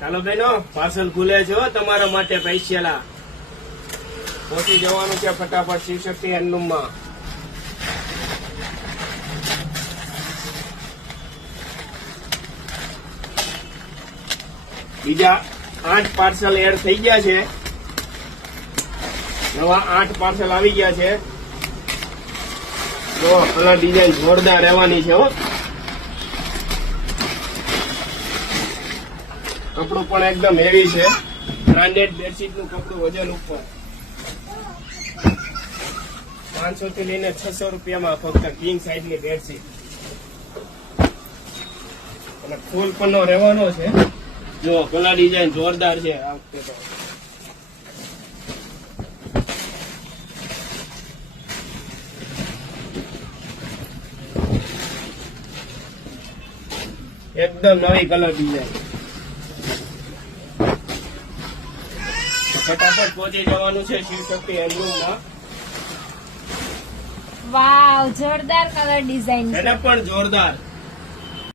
ચાલો બેનો પાર્સલ ખુલે છે હો તમારા માટે પૈસેલા પહોંચી જવાનું છે ફટાફટ શિવશક્તિ હેન્ડલૂમ માં. બીજા 8 પાર્સલ એડ થઈ ગયા છે. નવા 8 પાર્સલ આવી ગયા છે. જો કલર ડિઝાઇન જોરદાર રહેવાની છે હો. કપડું પણ એકદમ હેવી છે. બ્રાન્ડેડ બેડશીટ નું કપડું વજન ઉપર 500 થી લઈને 600 રૂપિયામાં ફક્ત કિંગ સાઇઝ ની બેડશીટ અને ફૂલ પન્નો રહેવાનો છે. જો કલર ડિઝાઇન જોરદાર છે આ વખતે તો. એકદમ નવી કલર ડિઝાઇન. ફટાફટ પહોંચી જવાનું છે શિવશક્તિ હેન્ડલૂમ માં. વાવ, જોરદાર કલર ડિઝાઇન છે. એને પણ જોરદાર.